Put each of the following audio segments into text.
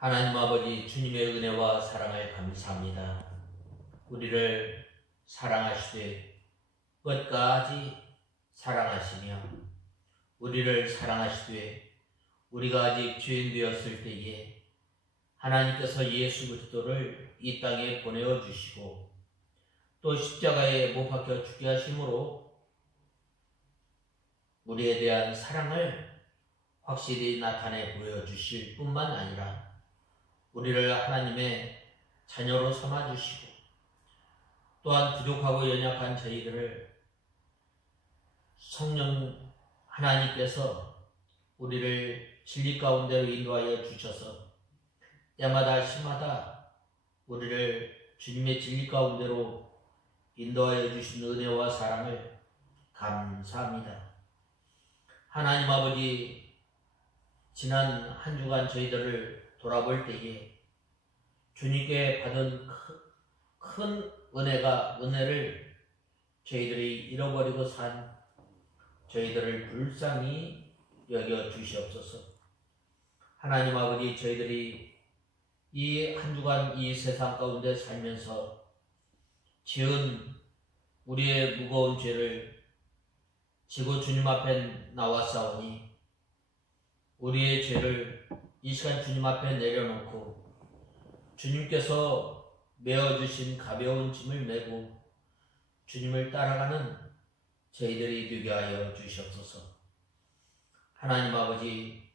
하나님 아버지 주님의 은혜와 사랑을 감사합니다. 우리를 사랑하시되 끝까지 사랑하시며 우리를 사랑하시되 우리가 아직 죄인 되었을 때에 하나님께서 예수 그리스도를 이 땅에 보내어 주시고 또 십자가에 못 박혀 죽게 하심으로 우리에 대한 사랑을 확실히 나타내 보여주실 뿐만 아니라 우리를 하나님의 자녀로 삼아주시고 또한 부족하고 연약한 저희들을 성령 하나님께서 우리를 진리 가운데로 인도하여 주셔서 때마다 시마다 우리를 주님의 진리 가운데로 인도하여 주신 은혜와 사랑을 감사합니다. 하나님 아버지, 지난 한 주간 저희들을 돌아볼 때에 주님께 받은 큰 은혜를 저희들이 잃어버리고 산 저희들을 불쌍히 여겨 주시옵소서. 하나님 아버지, 저희들이 이 한 주간 이 세상 가운데 살면서 지은 우리의 무거운 죄를 지고 주님 앞에 나왔사오니 우리의 죄를 이 시간 주님 앞에 내려놓고 주님께서 메어주신 가벼운 짐을 메고 주님을 따라가는 저희들이 되게 하여 주시옵소서. 하나님 아버지,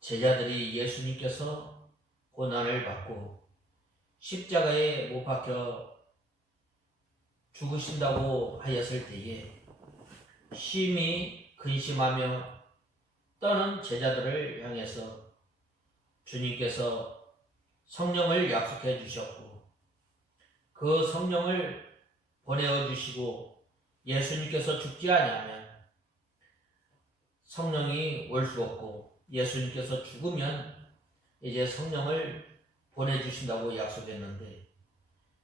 제자들이 예수님께서 고난을 받고 십자가에 못 박혀 죽으신다고 하였을 때에 심히 근심하며 떠는 제자들을 향해서 주님께서 성령을 약속해 주셨고 그 성령을 보내어 주시고 예수님께서 죽지 아니하면 성령이 올 수 없고 예수님께서 죽으면 이제 성령을 보내주신다고 약속했는데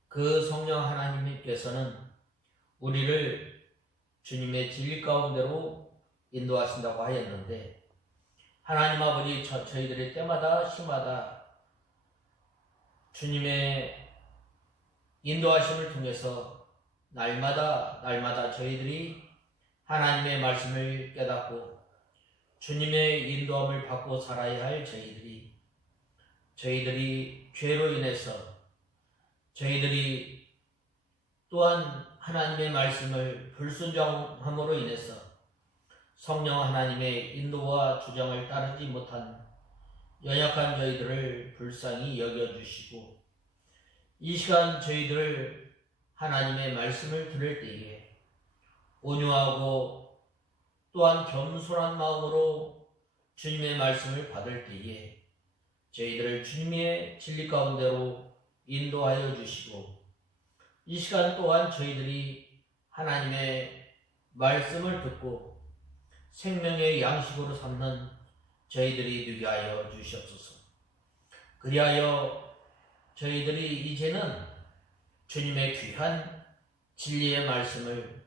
그 성령 하나님께서는 우리를 주님의 진리 가운데로 인도하신다고 하였는데 하나님 아버지, 저희들이 때마다 시마다 주님의 인도하심을 통해서 날마다 저희들이 하나님의 말씀을 깨닫고 주님의 인도함을 받고 살아야 할 저희들이 죄로 인해서 저희들이 또한 하나님의 말씀을 불순종함으로 인해서 성령 하나님의 인도와 주장을 따르지 못한 연약한 저희들을 불쌍히 여겨주시고 이 시간 저희들을 하나님의 말씀을 들을 때에 온유하고 또한 겸손한 마음으로 주님의 말씀을 받을 때에 저희들을 주님의 진리 가운데로 인도하여 주시고 이 시간 또한 저희들이 하나님의 말씀을 듣고 생명의 양식으로 삼는 저희들이 되게 하여 주시옵소서. 그리하여 저희들이 이제는 주님의 귀한 진리의 말씀을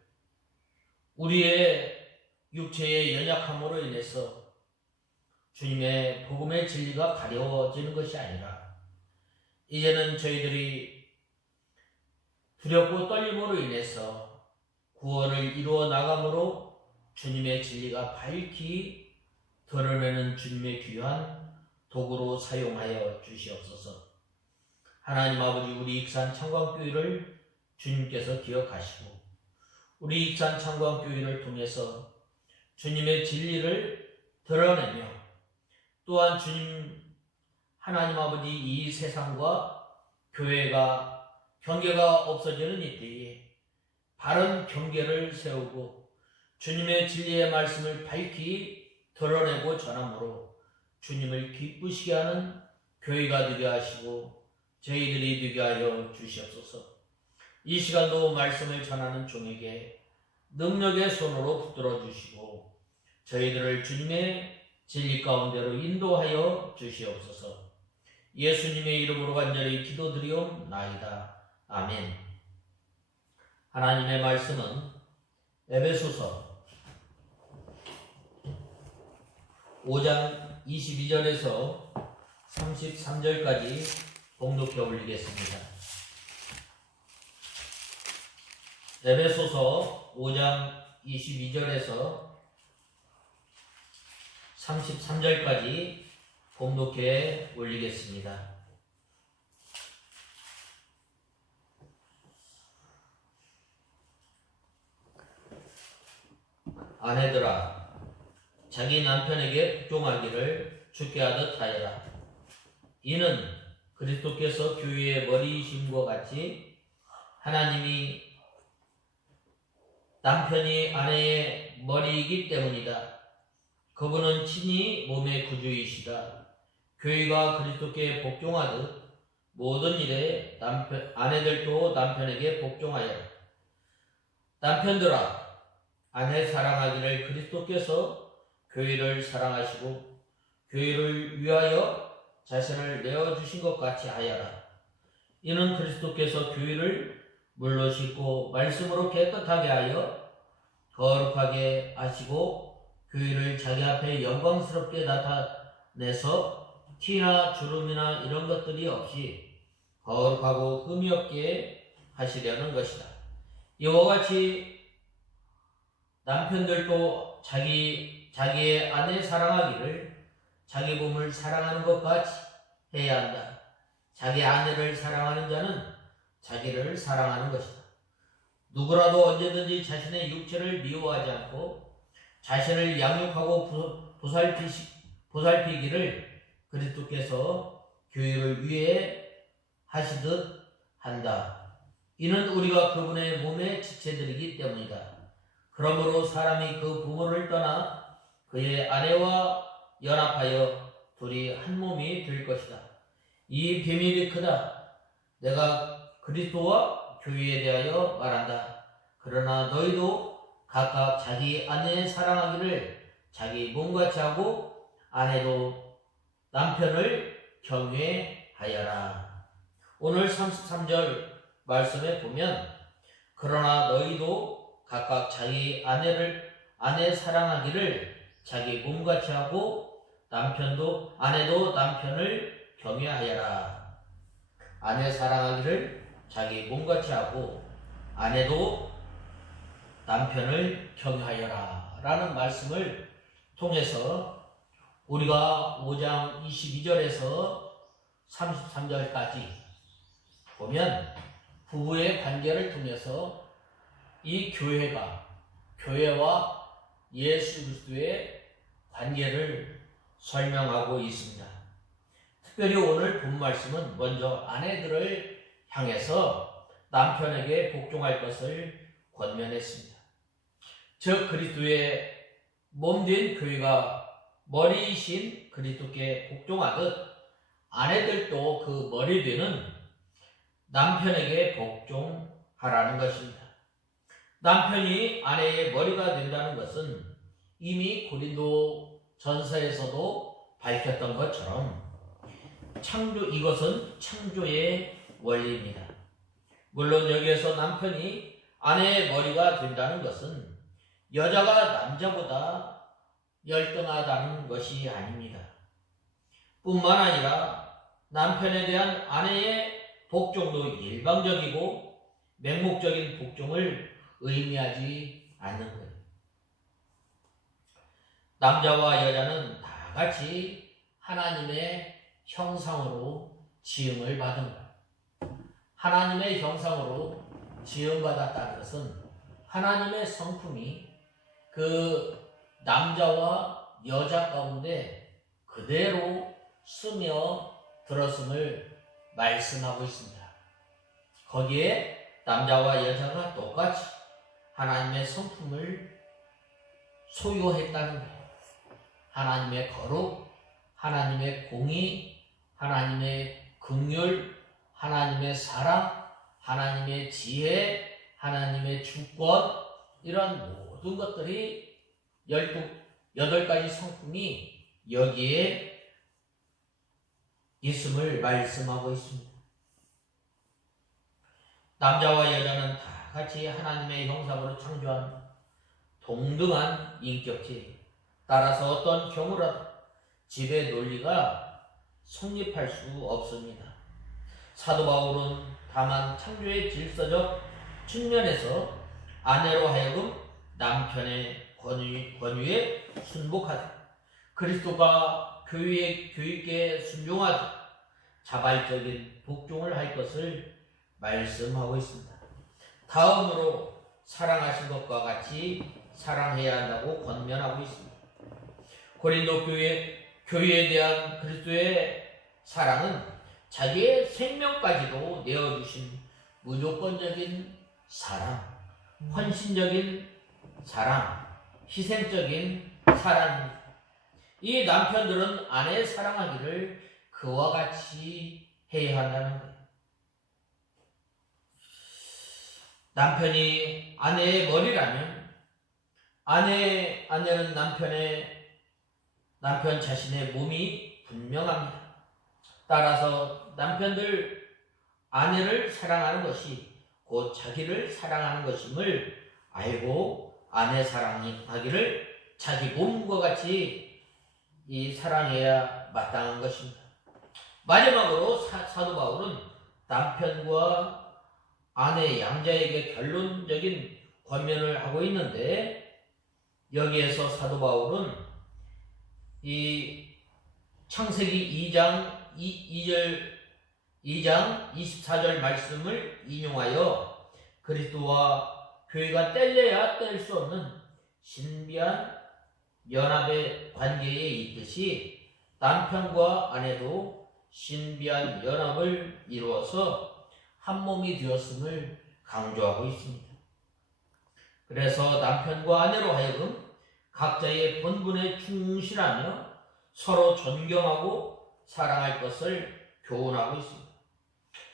우리의 육체의 연약함으로 인해서 주님의 복음의 진리가 가려워지는 것이 아니라 이제는 저희들이 두렵고 떨림으로 인해서 구원을 이루어 나감으로 주님의 진리가 밝히 드러내는 주님의 귀한 도구로 사용하여 주시옵소서. 하나님 아버지, 우리 익산 창광교회를 주님께서 기억하시고 우리 익산 창광교회를 통해서 주님의 진리를 드러내며 또한 주님 하나님 아버지, 이 세상과 교회가 경계가 없어지는 이때에 바른 경계를 세우고 주님의 진리의 말씀을 밝히 드러내고 전함으로 주님을 기쁘시게 하는 교회가 되게 하시고 저희들이 되게 하여 주시옵소서. 이 시간도 말씀을 전하는 종에게 능력의 손으로 붙들어 주시고 저희들을 주님의 진리 가운데로 인도하여 주시옵소서. 예수님의 이름으로 간절히 기도드리옵나이다. 아멘. 하나님의 말씀은 에베소서 5장 22절에서 33절까지 봉독해 올리겠습니다. 에베소서 5장 22절에서 33절까지 봉독해 올리겠습니다. 아내들아, 자기 남편에게 복종하기를 주께 하듯 하여라. 이는 그리스도께서 교회의 머리이심과 같이 하나님이 남편이 아내의 머리이기 때문이다. 그분은 친히 몸의 구주이시다. 교회가 그리스도께 복종하듯 모든 일에 아내들도 남편에게 복종하여라. 남편들아, 아내 사랑하기를 그리스도께서 교회를 사랑하시고 교회를 위하여 자신을 내어주신 것 같이 하여라. 이는 그리스도께서 교회를 물로 씻고 말씀으로 깨끗하게 하여 거룩하게 하시고 교회를 자기 앞에 영광스럽게 나타내서 티나 주름이나 이런 것들이 없이 거룩하고 흠이 없게 하시려는 것이다. 이와 같이 남편들도 자기의 아내 사랑하기를 자기 몸을 사랑하는 것 같이 해야 한다. 자기 아내를 사랑하는 자는 자기를 사랑하는 것이다. 누구라도 언제든지 자신의 육체를 미워하지 않고 자신을 양육하고 보살피기를 그리스도께서 교회를 위해 하시듯 한다. 이는 우리가 그분의 몸의 지체들이기 때문이다. 그러므로 사람이 그 부모를 떠나 그의 아내와 연합하여 둘이 한 몸이 될 것이다. 이 비밀이 크다. 내가 그리스도와 교회에 대하여 말한다. 그러나 너희도 각각 자기 아내 사랑하기를 자기 몸같이 하고 아내도 남편을 경외하여라. 오늘 33절 말씀에 보면 그러나 너희도 각각 자기 아내 사랑하기를 자기 몸같이 하고 아내도 남편을 경외하여라. 아내 사랑하기를 자기 몸같이 하고 아내도 남편을 경외하여라 라는 말씀을 통해서 우리가 5장 22절에서 33절까지 보면 부부의 관계를 통해서 이 교회와 예수 그리스도의 관계를 설명하고 있습니다. 특별히 오늘 본 말씀은 먼저 아내들을 향해서 남편에게 복종할 것을 권면했습니다. 즉 그리스도의 몸된 교회가 머리이신 그리스도께 복종하듯 아내들도 그 머리되는 남편에게 복종하라는 것입니다. 남편이 아내의 머리가 된다는 것은 이미 고린도 전서에서도 밝혔던 것처럼 이것은 창조의 원리입니다. 물론 여기에서 남편이 아내의 머리가 된다는 것은 여자가 남자보다 열등하다는 것이 아닙니다. 뿐만 아니라 남편에 대한 아내의 복종도 일방적이고 맹목적인 복종을 의미하지 않는 거예요. 남자와 여자는 다 같이 하나님의 형상으로 지음을 받은 거예요. 하나님의 형상으로 지음받았다는 것은 하나님의 성품이 그 남자와 여자 가운데 그대로 스며 들었음을 말씀하고 있습니다. 거기에 남자와 여자가 똑같이 하나님의 성품을 소유했다는 거예요. 하나님의 거룩, 하나님의 공의, 하나님의 긍휼, 하나님의 사랑, 하나님의 지혜, 하나님의 주권, 이런 모든 것들이 8가지 성품이 여기에 있음을 말씀하고 있습니다. 남자와 여자는 다 같이 하나님의 형상으로 창조한 동등한 인격체, 따라서 어떤 경우라도 집의 논리가 성립할 수 없습니다. 사도 바울은 다만 창조의 질서적 측면에서 아내로 하여금 남편의 권유에 순복하되 그리스도가 교육에 순종하되 자발적인 복종을 할 것을 말씀하고 있습니다. 다음으로 사랑하신 것과 같이 사랑해야 한다고 권면하고 있습니다. 고린도 교회에 대한 그리스도의 사랑은 자기의 생명까지도 내어주신 무조건적인 사랑, 헌신적인 사랑, 희생적인 사랑입니다. 이 남편들은 아내 사랑하기를 그와 같이 해야 한다는 거예요. 남편이 아내의 머리라면 아내는 남편 자신의 몸이 분명합니다. 따라서 남편들 아내를 사랑하는 것이 곧 자기를 사랑하는 것임을 알고 아내 사랑하기를 자기 몸과 같이 사랑해야 마땅한 것입니다. 마지막으로 사도 바울은 남편과 아내 양자에게 결론적인 권면을 하고 있는데 여기에서 사도 바울은 이 창세기 2장 24절 말씀을 인용하여 그리스도와 교회가 뗄래야 뗄 수 없는 신비한 연합의 관계에 있듯이 남편과 아내도 신비한 연합을 이루어서 한 몸이 되었음을 강조하고 있습니다. 그래서 남편과 아내로 하여금 각자의 본분에 충실하며 서로 존경하고 사랑할 것을 교훈하고 있습니다.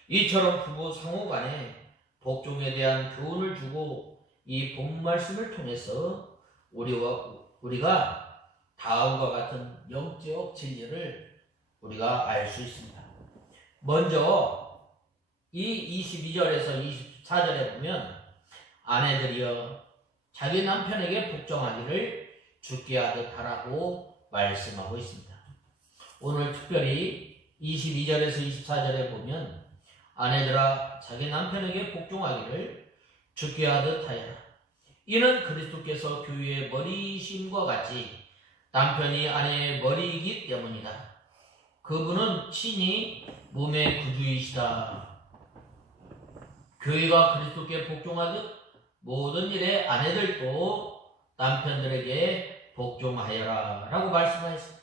이처럼 부부 상호 간에 복종에 대한 교훈을 주고 이 본 말씀을 통해서 우리가 다음과 같은 영적 진리를 우리가 알 수 있습니다. 먼저 이 22절에서 24절에 보면 아내들이여 자기 남편에게 복종하기를 주께 하듯 하라고 말씀하고 있습니다. 오늘 특별히 22절에서 24절에 보면 아내들아 자기 남편에게 복종하기를 주께 하듯 하여라. 이는 그리스도께서 교회의 머리이심과 같이 남편이 아내의 머리이기 때문이다. 그분은 친히 몸의 구주이시다. 교회가 그리스도께 복종하듯 모든 일에 아내들도 남편들에게 복종하여라 라고 말씀하셨습니다.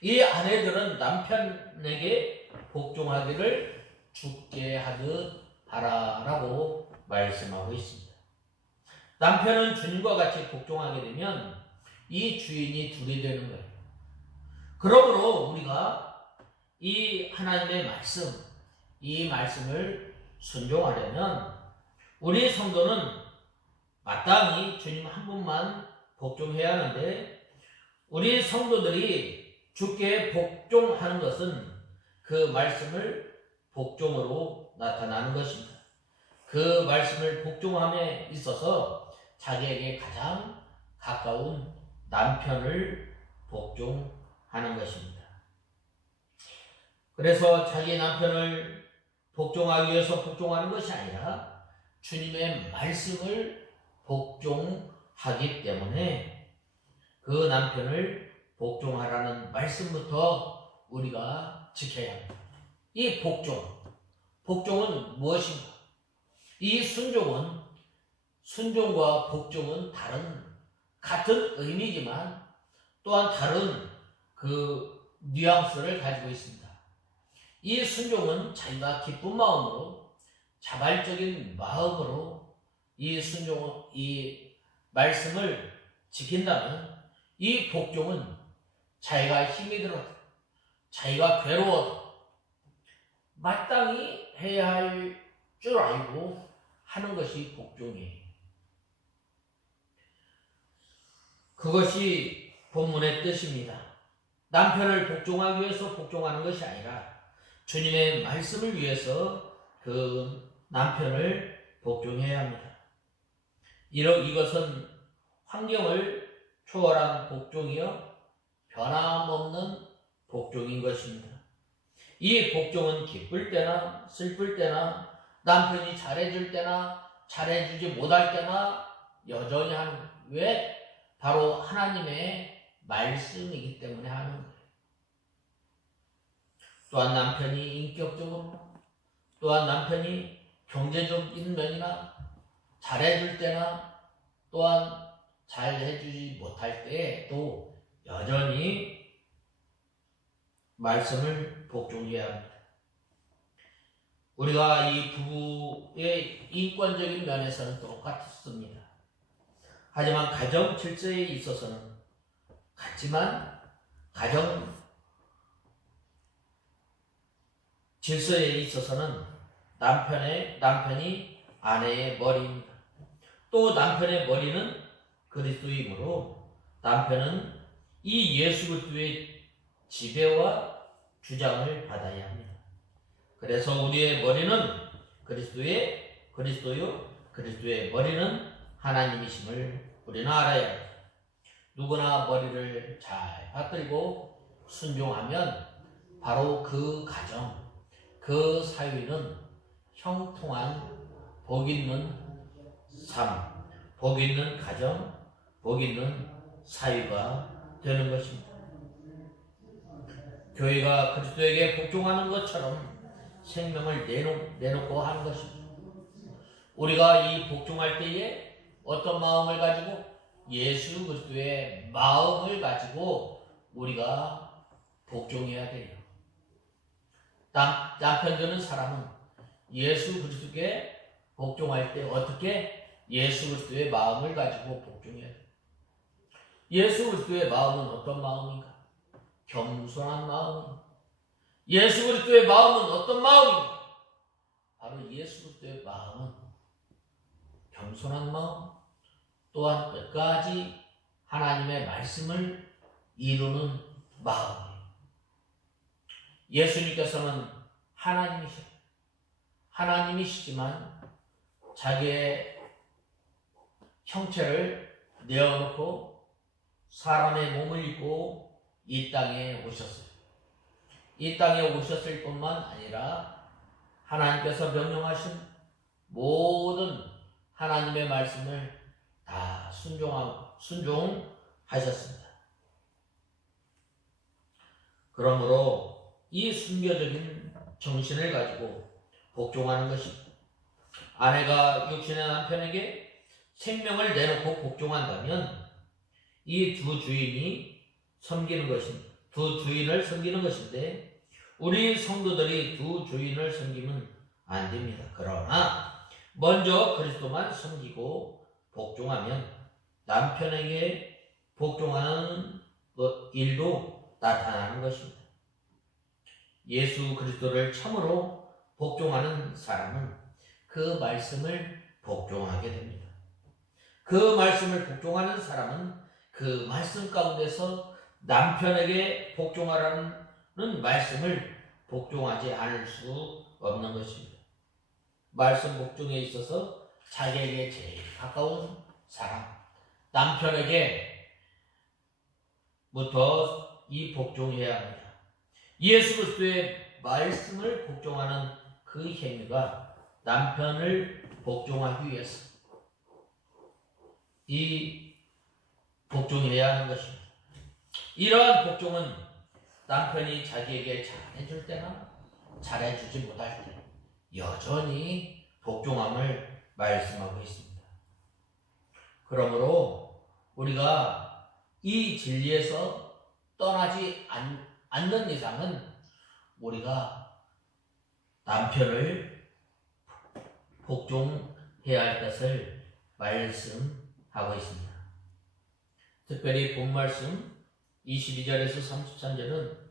이 아내들은 남편에게 복종하기를 주께 하듯 하라 라고 말씀하고 있습니다. 남편은 주님과 같이 복종하게 되면 이 주인이 둘이 되는 거예요. 그러므로 우리가 이 하나님의 말씀, 이 말씀을 순종하려면 우리 성도는 마땅히 주님 한 분만 복종해야 하는데 우리 성도들이 주께 복종하는 것은 그 말씀을 복종으로 나타나는 것입니다. 그 말씀을 복종함에 있어서 자기에게 가장 가까운 남편을 복종하는 것입니다. 그래서 자기 남편을 복종하기 위해서 복종하는 것이 아니라 주님의 말씀을 복종하기 때문에 그 남편을 복종하라는 말씀부터 우리가 지켜야 합니다. 이 복종은 무엇인가? 이 순종과 복종은 같은 의미지만 또한 다른 그 뉘앙스를 가지고 있습니다. 이 순종은 자기가 기쁜 마음으로 자발적인 마음으로 이 말씀을 지킨다면 이 복종은 자기가 힘이 들어도 자기가 괴로워도 마땅히 해야 할 줄 알고 하는 것이 복종이에요. 그것이 본문의 뜻입니다. 남편을 복종하기 위해서 복종하는 것이 아니라 주님의 말씀을 위해서 그 남편을 복종해야 합니다. 이것은 환경을 초월한 복종이요 변함없는 복종 복종인 것입니다. 이 복종은 기쁠 때나 슬플 때나 남편이 잘해줄 때나 잘해주지 못할 때나 여전히 하는 거예요. 왜? 바로 하나님의 말씀이기 때문에 하는 거예요. 또한 남편이 인격적으로, 또한 남편이 경제적인 면이나 잘해줄 때나 또한 잘해주지 못할 때에도 여전히 말씀을 복종해야 합니다. 우리가 이 부부의 인권적인 면에서는 똑같습니다. 하지만 가정 질서에 있어서는 같지만 가정 질서에 있어서는 남편이 아내의 머리입니다. 또 남편의 머리는 그리스도이므로 남편은 이 예수 그리스도의 지배와 주장을 받아야 합니다. 그래서 우리의 머리는 그리스도의 머리는 하나님이심을 우리는 알아야 합니다. 누구나 머리를 잘 받들고 순종하면 바로 그 가정, 그 사위는 형통한 복 있는 삶, 복 있는 가정, 복 있는 사위가 되는 것입니다. 교회가 그리스도에게 복종하는 것처럼 생명을 내놓고 하는 것입니다. 우리가 이 복종할 때에 어떤 마음을 가지고 예수 그리스도의 마음을 가지고 우리가 복종해야 돼요. 남편 되는 사람은 예수 그리스도께 복종할 때 어떻게 예수 그리스도의 마음을 가지고 복종해야 돼요. 예수 그리스도의 마음은 어떤 마음인가? 겸손한 마음입니다. 예수 그리스도의 마음은 어떤 마음인가? 바로 예수 그리스도의 마음은 겸손한 마음, 또한 끝까지 하나님의 말씀을 이루는 마음이에요. 예수님께서는 하나님이시지만 자기의 형체를 내어놓고 사람의 몸을 입고 이 땅에 오셨어요. 이 땅에 오셨을 뿐만 아니라 하나님께서 명령하신 모든 하나님의 말씀을 다 순종하셨습니다. 그러므로 이 순교적인 정신을 가지고 복종하는 것입니다. 아내가 육신의 남편에게 생명을 내놓고 복종한다면 이 두 주인을 섬기는 것인데 우리 성도들이 두 주인을 섬기면 안 됩니다. 그러나 먼저 그리스도만 섬기고 복종하면 남편에게 복종하는 일도 나타나는 것입니다. 예수 그리스도를 참으로 복종하는 사람은 그 말씀을 복종하게 됩니다. 그 말씀을 복종하는 사람은 그 말씀 가운데서 남편에게 복종하라는 말씀을 복종하지 않을 수 없는 것입니다. 말씀 복종에 있어서 자기에게 제일 가까운 사람, 남편에게부터 이 복종해야 합니다. 예수 그리스도의 말씀을 복종하는 그 행위가 남편을 복종하기 위해서 이 복종해야 하는 것입니다. 이러한 복종은 남편이 자기에게 잘해줄 때나 잘해주지 못할 때 여전히 복종함을 말씀하고 있습니다. 그러므로 우리가 이 진리에서 떠나지 않는 이상은 우리가 남편을 복종해야 할 것을 말씀하고 있습니다. 특별히 본 말씀 22절에서 33절은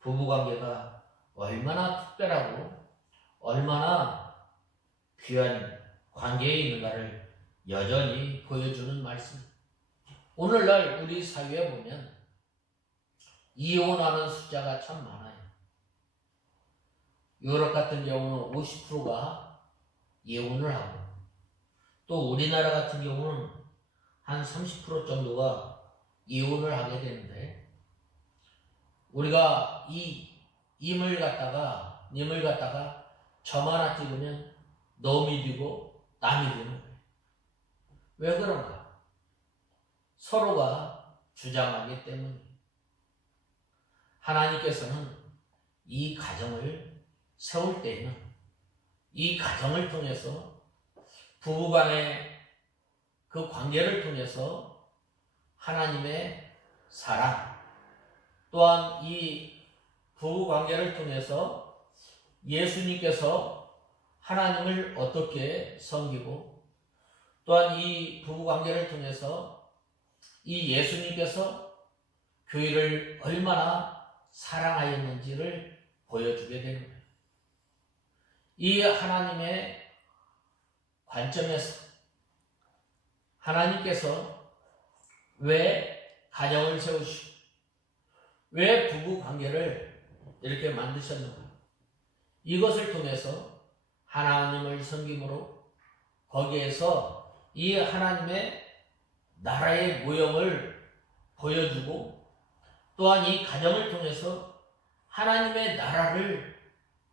부부관계가 얼마나 특별하고 얼마나 귀한 관계에 있는가를 여전히 보여주는 말씀. 오늘날 우리 사회에 보면 이혼하는 숫자가 참 많아요. 유럽 같은 경우는 50%가 이혼을 하고 또 우리나라 같은 경우는 한 30% 정도가 이혼을 하게 되는데 우리가 님을 갖다가 점 하나 찍으면 너미 되고 남이 되는 거예요. 왜 그런가? 서로가 주장하기 때문이에요. 하나님께서는 이 가정을 세울 때에는 이 가정을 통해서 부부간의 그 관계를 통해서 하나님의 사랑, 또한 이 부부관계를 통해서 예수님께서 하나님을 어떻게 섬기고, 또한 이 부부관계를 통해서 이 예수님께서 교회를 얼마나 사랑하였는지를 보여주게 되는 거예요. 이 하나님의 관점에서 하나님께서 왜 가정을 세우시고 왜 부부관계를 이렇게 만드셨는가? 이것을 통해서 하나님을 섬김으로 거기에서 이 하나님의 나라의 모형을 보여주고, 또한 이 가정을 통해서 하나님의 나라를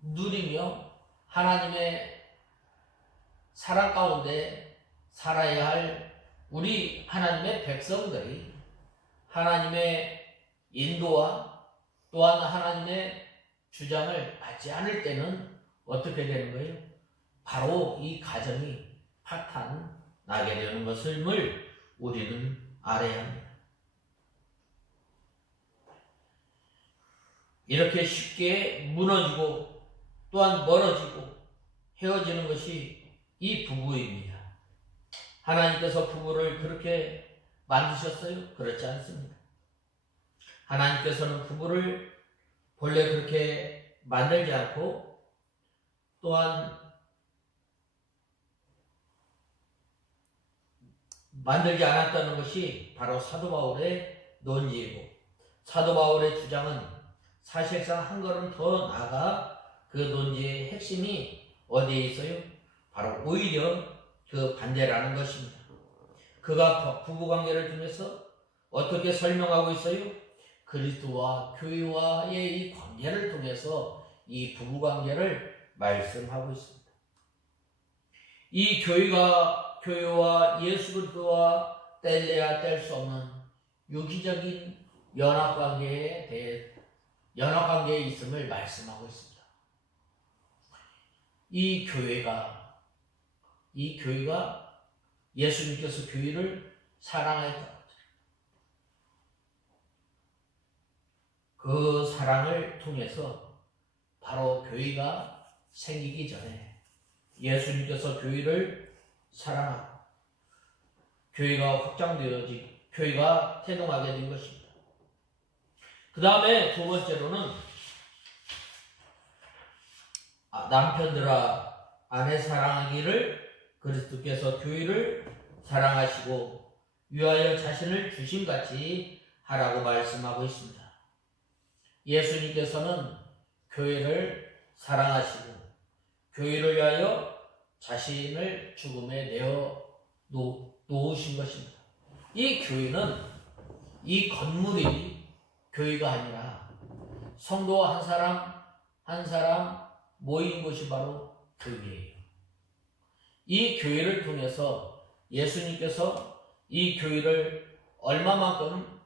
누리며 하나님의 사랑 가운데 살아야 할 우리 하나님의 백성들이 하나님의 인도와 또한 하나님의 주장을 받지 않을 때는 어떻게 되는 거예요? 바로 이 가정이 파탄 나게 되는 것을 우리는 알아야 합니다. 이렇게 쉽게 무너지고 또한 멀어지고 헤어지는 것이 이 부부입니다. 하나님께서 부부를 그렇게 만드셨어요? 그렇지 않습니다. 하나님께서는 부부를 본래 그렇게 만들지 않고, 또한 만들지 않았다는 것이 바로 사도 바울의 논지이고, 사도 바울의 주장은 사실상 한 걸음 더 나아가 그 논지의 핵심이 어디에 있어요? 바로 오히려 그 반대라는 것입니다. 그가 부부관계를 통해서 어떻게 설명하고 있어요? 그리스도와 교회와의 이 관계를 통해서 이 부부관계를 말씀하고 있습니다. 이 교회와 예수 그리스도와 뗄래야 뗄 수 없는 유기적인 연합관계에 있음을 말씀하고 있습니다. 이 교회가 예수님께서 교회를 사랑하였다. 그 사랑을 통해서 바로 교회가 생기기 전에 예수님께서 교회를 사랑하고 교회가 확장되어지고 교회가 태동하게 된 것입니다. 그 다음에 두 번째로는 남편들아 아내 사랑하기를 그리스도께서 교회를 사랑하시고 위하여 자신을 주심같이 하라고 말씀하고 있습니다. 예수님께서는 교회를 사랑하시고 교회를 위하여 자신을 죽음에 내어 놓으신 것입니다. 이 교회는 이 건물이 교회가 아니라 성도 한 사람 모인 곳이 바로 교회예요. 이 교회를 통해서 예수님께서 이 교회를 얼마만큼,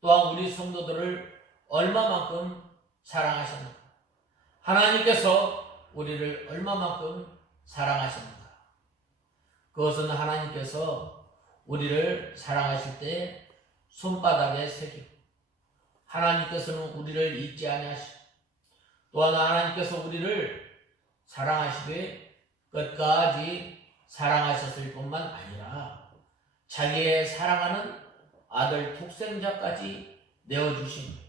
또한 우리 성도들을 얼마만큼 사랑하셨는가? 하나님께서 우리를 얼마만큼 사랑하셨는가? 그것은 하나님께서 우리를 사랑하실 때 손바닥에 새기고, 하나님께서는 우리를 잊지 아니하시고, 또한 하나님께서 우리를 사랑하시되 끝까지 사랑하셨을 뿐만 아니라 자기의 사랑하는 아들 독생자까지 내어주신 거예요.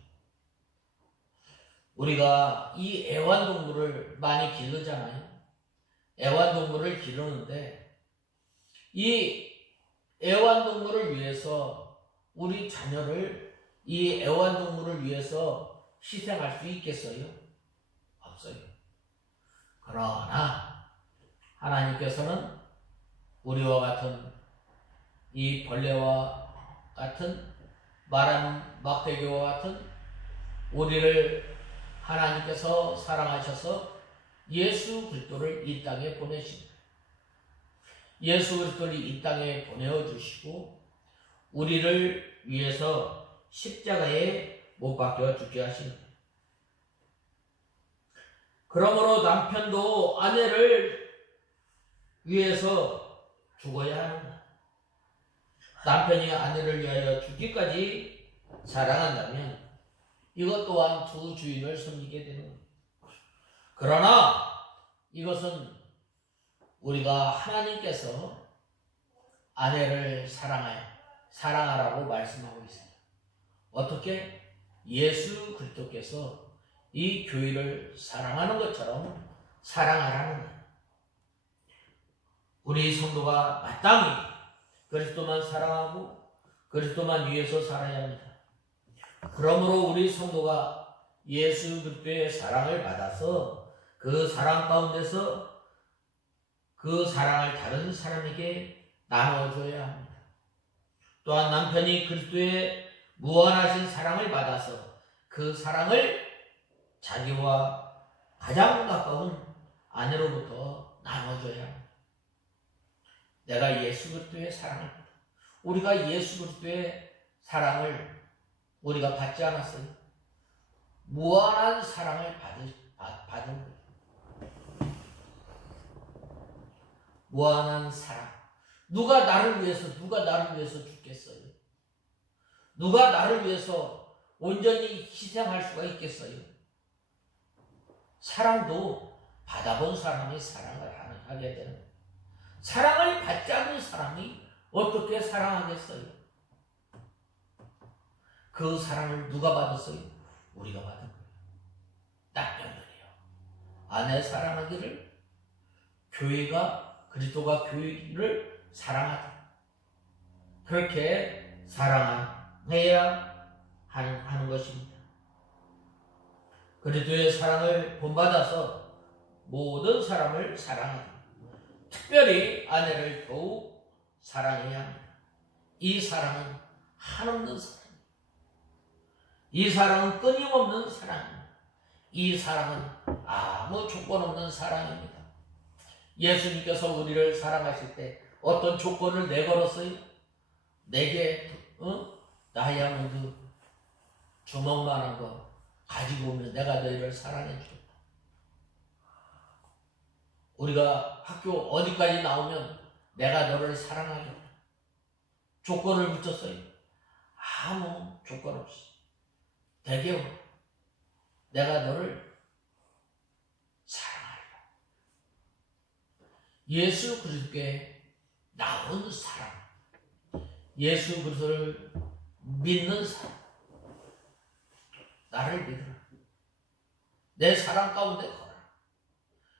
우리가 이 애완동물을 많이 기르잖아요. 애완동물을 기르는데 이 애완동물을 위해서 우리 자녀를 이 애완동물을 위해서 희생할 수 있겠어요? 없어요. 그러나 하나님께서는 우리와 같은 이 벌레와 같은 마람 막대기와 같은 우리를 하나님께서 사랑하셔서 예수 그리스도를 이 땅에 보내십니다. 예수 그리스도를 이 땅에 보내어주시고 우리를 위해서 십자가에 못 박혀 죽게 하십니다. 그러므로 남편도 아내를 위해서 죽어야 합니다. 남편이 아내를 위하여 죽기까지 사랑한다면 이것 또한 두 주인을 섬기게 되는 겁니다. 그러나 이것은 우리가 하나님께서 아내를 사랑하라고 말씀하고 있습니다. 어떻게? 예수 그리스도께서 이 교회를 사랑하는 것처럼 사랑하라는 거예요. 우리 성도가 마땅히 그리스도만 사랑하고 그리스도만 위해서 살아야 합니다. 그러므로 우리 성도가 예수 그리스도의 사랑을 받아서 그 사랑 가운데서 그 사랑을 다른 사람에게 나눠줘야 합니다. 또한 남편이 그리스도의 무한하신 사랑을 받아서 그 사랑을 자기와 가장 가까운 아내로부터 나눠줘야 합니다. 내가 예수 그리스도의 사랑을 받아. 우리가 예수 그리스도의 사랑을 우리가 받지 않았어요. 무한한 사랑을 받은 거예요. 무한한 사랑. 누가 나를 위해서 죽겠어요? 누가 나를 위해서 온전히 희생할 수가 있겠어요? 사랑도 받아본 사람이 사랑을 하게 되는 거예요. 사랑을 받지 않는 사람이 어떻게 사랑하겠어요? 그 사랑을 누가 받았어요? 우리가 받은 거예요. 남편들이요. 아내 사랑하기를 그리스도가 교회를 사랑하다. 그렇게 사랑해야 하는 것입니다. 그리스도의 사랑을 본받아서 모든 사람을 사랑하다. 특별히 아내를 더욱 사랑해야 합니다. 이 사랑은 한없는 사랑입니다. 이 사랑은 끊임없는 사랑입니다. 이 사랑은 아무 조건 없는 사랑입니다. 예수님께서 우리를 사랑하실 때 어떤 조건을 내걸었어요? 내게 다이아몬드 주먹만한 거 가지고 오면 내가 너희를 사랑해 주겠다. 우리가 학교 어디까지 나오면 내가 너를 사랑하겠다. 조건을 붙였어요. 아무 조건 없이. 대개요. 내가 너를 사랑하리라. 예수 그리스도께 나온 사랑. 예수 그리스도를 믿는 사람. 나를 믿으라. 내 사랑 가운데 걸어라.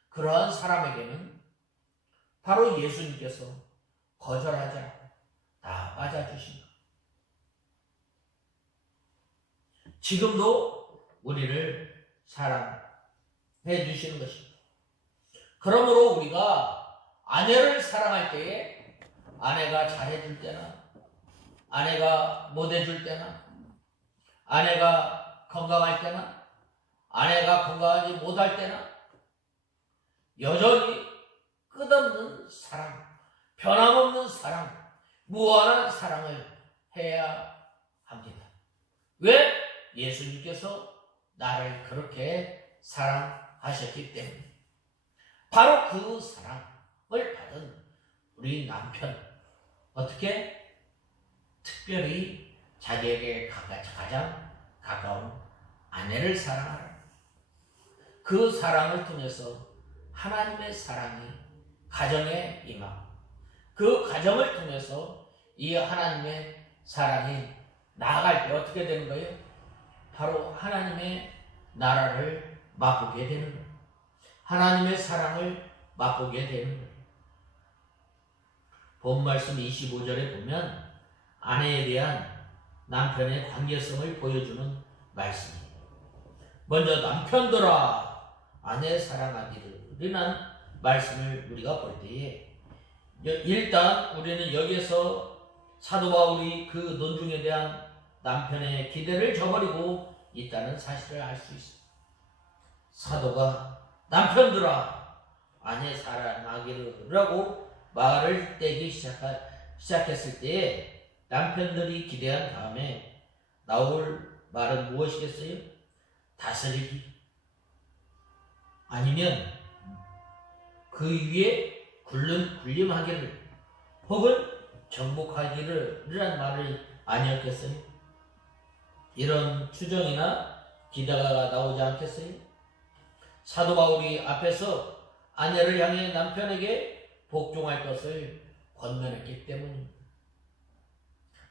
그러한 사람에게는 바로 예수님께서 거절하지 않고 다 맞아주신다. 지금도 우리를 사랑해 주시는 것입니다. 그러므로 우리가 아내를 사랑할 때에 아내가 잘해줄 때나 아내가 못해줄 때나 아내가 건강할 때나 아내가 건강하지 못할 때나 여전히 끝없는 사랑, 변함없는 사랑, 무한한 사랑을 해야 합니다. 왜? 예수님께서 나를 그렇게 사랑하셨기 때문에. 바로 그 사랑을 받은 우리 남편, 어떻게? 특별히 자기에게 가장 가까운 아내를 사랑하라. 그 사랑을 통해서 하나님의 사랑이 가정에 임하고 그 가정을 통해서 이 하나님의 사랑이 나아갈 때 어떻게 되는 거예요? 바로 하나님의 나라를 맛보게 되는 거예요. 하나님의 사랑을 맛보게 되는 거예요. 본 말씀 25절에 보면 아내에 대한 남편의 관계성을 보여주는 말씀입니다. 먼저 남편들아 아내 사랑하기를이라는 말씀을 우리가 볼 때에 일단 우리는 여기에서 사도 바울이 그 논중에 대한 남편의 기대를 저버리고 있다는 사실을 알 수 있습니다. 사도가 남편들아 아내 사랑하기를 말을 떼기 시작했을 때에 남편들이 기대한 다음에 나올 말은 무엇이겠어요? 다스리기 아니면 그 위에 군림하기를 혹은 정복하기를 이란 말이 아니었겠어요? 이런 추정이나 기대가 나오지 않겠어요? 사도 바울이 앞에서 아내를 향해 남편에게 복종할 것을 권면했기 때문입니다.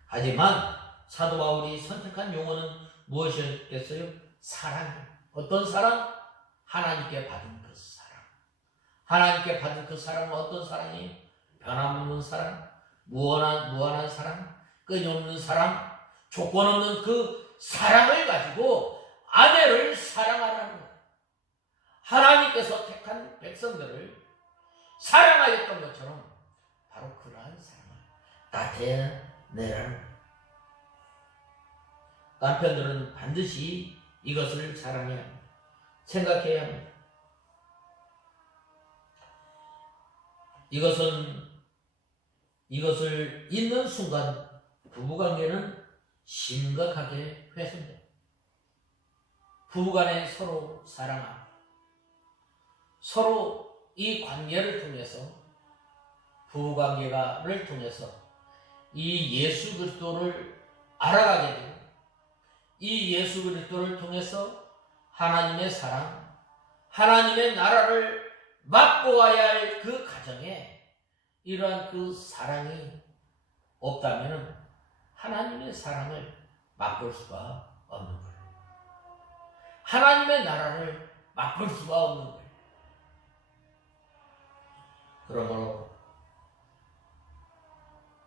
하지만 사도 바울이 선택한 용어는 무엇이었겠어요? 사랑. 어떤 사랑? 하나님께 받은 그 사랑. 하나님께 받은 그 사랑은 어떤 사랑이에요? 변함없는 사랑, 무한한 사랑, 끊임없는 사랑, 조건 없는 그 사랑을 가지고 아내를 사랑하라는 거예요. 하나님께서 택한 백성들을 사랑하였던 것처럼 바로 그러한 사랑을 나타내라는 거예요. 남편들은 반드시 이것을 사랑해야 합니다. 생각해야 합니다. 이것을 잊는 순간 부부관계는 심각하게 훼손됩니다. 부부간에 서로 사랑하고 서로 이 관계를 통해서 부부관계를 통해서 이 예수 그리스도를 알아가게 되고 이 예수 그리스도를 통해서 하나님의 사랑, 하나님의 나라를 맛보아야 할 그 가정에 이러한 그 사랑이 없다면 하나님의 사랑을 맛볼 수가 없는 거예요. 하나님의 나라를 맛볼 수가 없는 거예요. 그러므로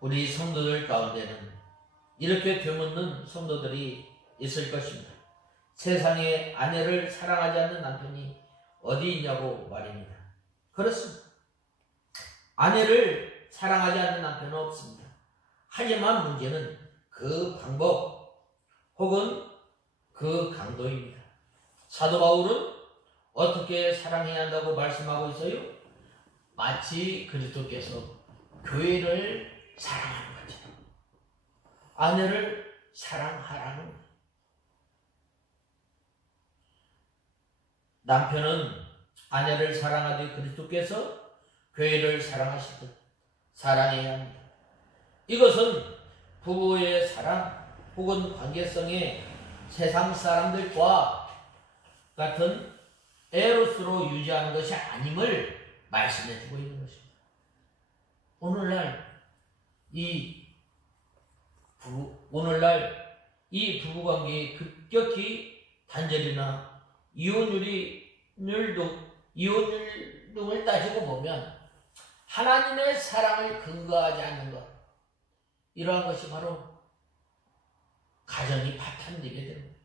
우리 성도들 가운데는 이렇게 되묻는 성도들이 있을 것입니다. 세상에 아내를 사랑하지 않는 남편이 어디 있냐고 말입니다. 그렇습니다. 아내를 사랑하지 않는 남편은 없습니다. 하지만 문제는 그 방법 혹은 그 강도입니다. 사도 바울은 어떻게 사랑해야 한다고 말씀하고 있어요? 마치 그리스도께서 교회를 사랑하는 것처럼 아내를 사랑하라는 거예요. 남편은 아내를 사랑하듯 그리스도께서 교회를 사랑하시듯 사랑해야 합니다. 이것은 부부의 사랑 혹은 관계성의 세상 사람들과 같은 에로스로 유지하는 것이 아님을 말씀해주고 있는 것입니다. 오늘날 이 부부관계의 급격히 단절이나 이혼율 등을 따지고 보면 하나님의 사랑을 근거하지 않는 것, 이러한 것이 바로 가정이 파탄되게 됩니다.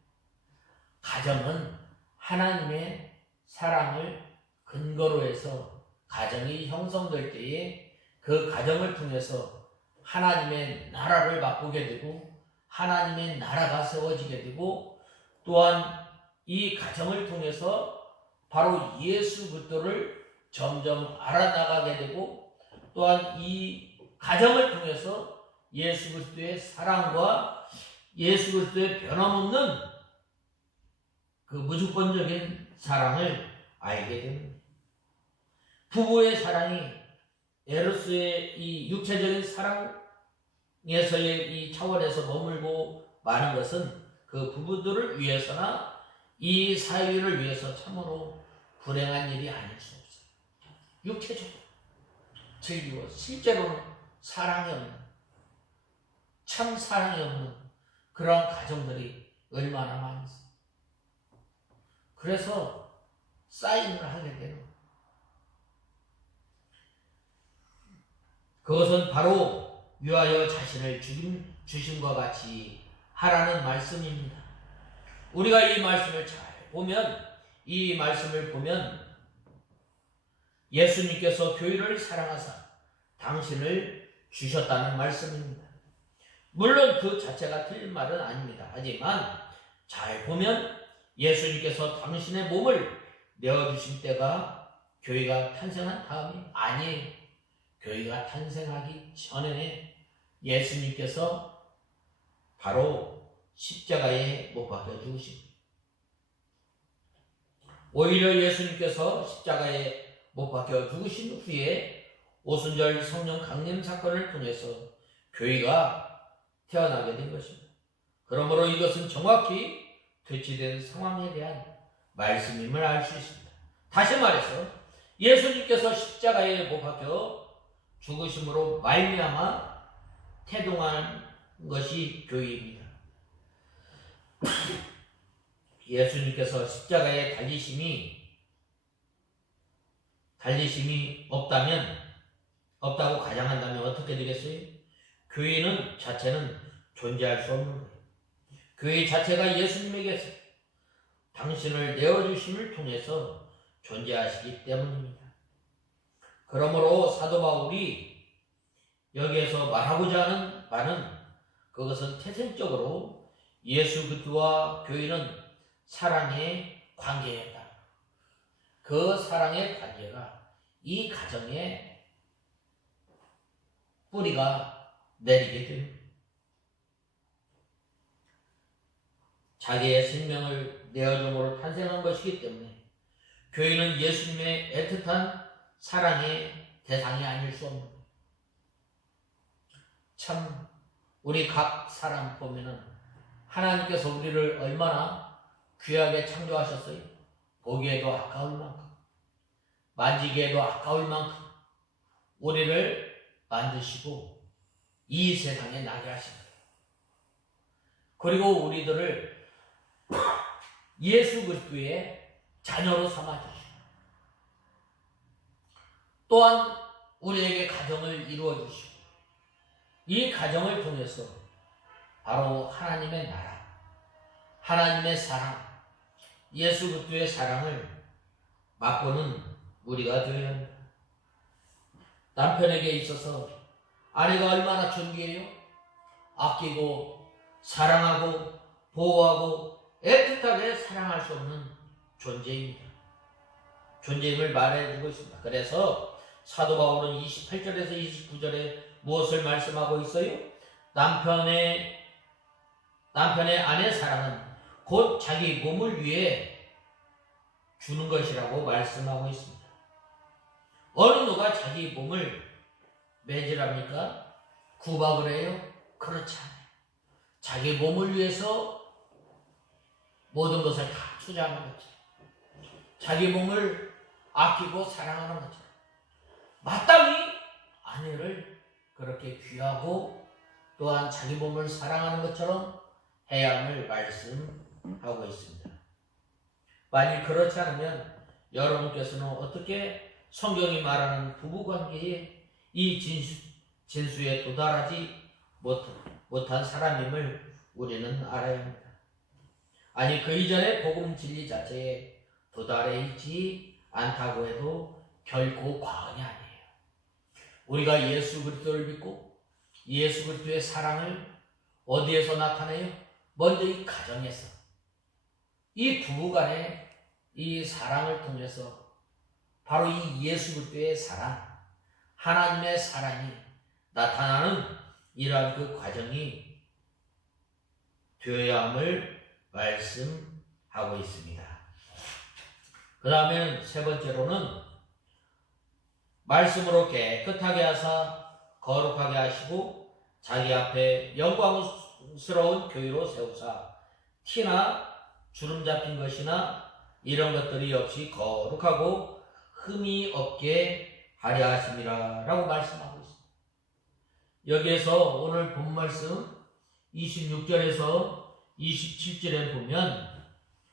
가정은 하나님의 사랑을 근거로 해서 가정이 형성될 때에 그 가정을 통해서 하나님의 나라를 맛보게 되고 하나님의 나라가 세워지게 되고 또한 이 가정을 통해서 바로 예수 그리스도를 점점 알아나가게 되고 또한 이 가정을 통해서 예수 그리스도의 사랑과 예수 그리스도의 변함없는 그 무조건적인 사랑을 알게 됩니다. 부부의 사랑이 에로스의 이 육체적인 사랑에서의 이 차원에서 머물고 마는 것은 그 부부들을 위해서나 이 사회를 위해서 참으로 불행한 일이 아닐 수 없어요. 육체적으로 즐기고 실제로는 사랑이 없는, 참 사랑이 없는 그런 가정들이 얼마나 많이 있어요. 그래서 싸임을 하게 되는 거예요. 그것은 바로 위하여 자신을 주심과 같이 하라는 말씀입니다. 우리가 이 말씀을 잘 보면, 이 말씀을 보면 예수님께서 교회를 사랑하사 당신을 주셨다는 말씀입니다. 물론 그 자체가 틀린 말은 아닙니다. 하지만 잘 보면 예수님께서 당신의 몸을 내어주신 때가 교회가 탄생한 다음이 아니에요. 교회가 탄생하기 전에 예수님께서 바로 십자가에 못 박혀 죽으십니다. 오히려 예수님께서 십자가에 못 박혀 죽으신 후에 오순절 성령 강림 사건을 통해서 교회가 태어나게 된 것입니다. 그러므로 이것은 정확히 퇴치된 상황에 대한 말씀임을 알 수 있습니다. 다시 말해서 예수님께서 십자가에 못 박혀 죽으심으로 말미암아 태동한 것이 교회입니다. 예수님께서 십자가에 달리심이 없다고 가정한다면 어떻게 되겠어요? 교회는 자체는 존재할 수 없는 거예요. 교회 자체가 예수님에게서 당신을 내어주심을 통해서 존재하시기 때문입니다. 그러므로 사도 바울이 여기에서 말하고자 하는 바는 그것은 태생적으로 예수 그리스도와 교회는 사랑의 관계였다. 그 사랑의 관계가 이 가정에 뿌리가 내리게 됩니다. 자기의 생명을 내어줌으로 탄생한 것이기 때문에 교회는 예수님의 애틋한 사랑의 대상이 아닐 수 없는 거예요. 참 우리 각 사람 보면은 하나님께서 우리를 얼마나 귀하게 창조하셨어요. 보기에도 아까울 만큼, 만지기에도 아까울 만큼 우리를 만드시고 이 세상에 나게 하신 거예요. 그리고 우리들을 예수 그리스도의 자녀로 삼아주시고 또한 우리에게 가정을 이루어주시고 이 가정을 통해서 바로 하나님의 나라, 하나님의 사랑, 예수 그리스도의 사랑을 맛보는 우리가 되어야 합니다. 남편에게 있어서 아내가 얼마나 존귀해요? 아끼고 사랑하고 보호하고 애틋하게 사랑할 수 없는 존재입니다. 존재임을 말해주고 있습니다. 그래서 사도 바울은 28절에서 29절에 무엇을 말씀하고 있어요? 남편의 아내 사랑은 곧 자기 몸을 위해 주는 것이라고 말씀하고 있습니다. 어느 누가 자기 몸을 매질합니까? 구박을 해요? 그렇지 않아요. 자기 몸을 위해서 모든 것을 다 투자하는 거죠. 자기 몸을 아끼고 사랑하는 거죠. 마땅히 아내를 그렇게 귀하고 또한 자기 몸을 사랑하는 것처럼 해야 함을 말씀하고 있습니다. 만일 그렇지 않으면 여러분께서는 어떻게 성경이 말하는 부부관계에 이 진수에 도달하지 못한 사람임을 우리는 알아야 합니다. 아니 그 이전에 복음 진리 자체에 도달해 있지 않다고 해도 결코 과언이 아니에요. 우리가 예수 그리스도를 믿고 예수 그리스도의 사랑을 어디에서 나타내요? 먼저 이 가정에서 이 부부간의 이 사랑을 통해서 바로 이 예수 그리스도의 사랑, 하나님의 사랑이 나타나는 이러한 그 과정이 되어야 함을 말씀하고 있습니다. 그 다음에 세 번째로는 말씀으로 깨끗하게 하사 거룩하게 하시고 자기 앞에 영광스러운 교회로 세우사 티나 주름 잡힌 것이나 이런 것들이 없이 거룩하고 흠이 없게 하려 하심이라 라고 말씀하고 있습니다. 여기에서 오늘 본 말씀 26절에서 27절에 보면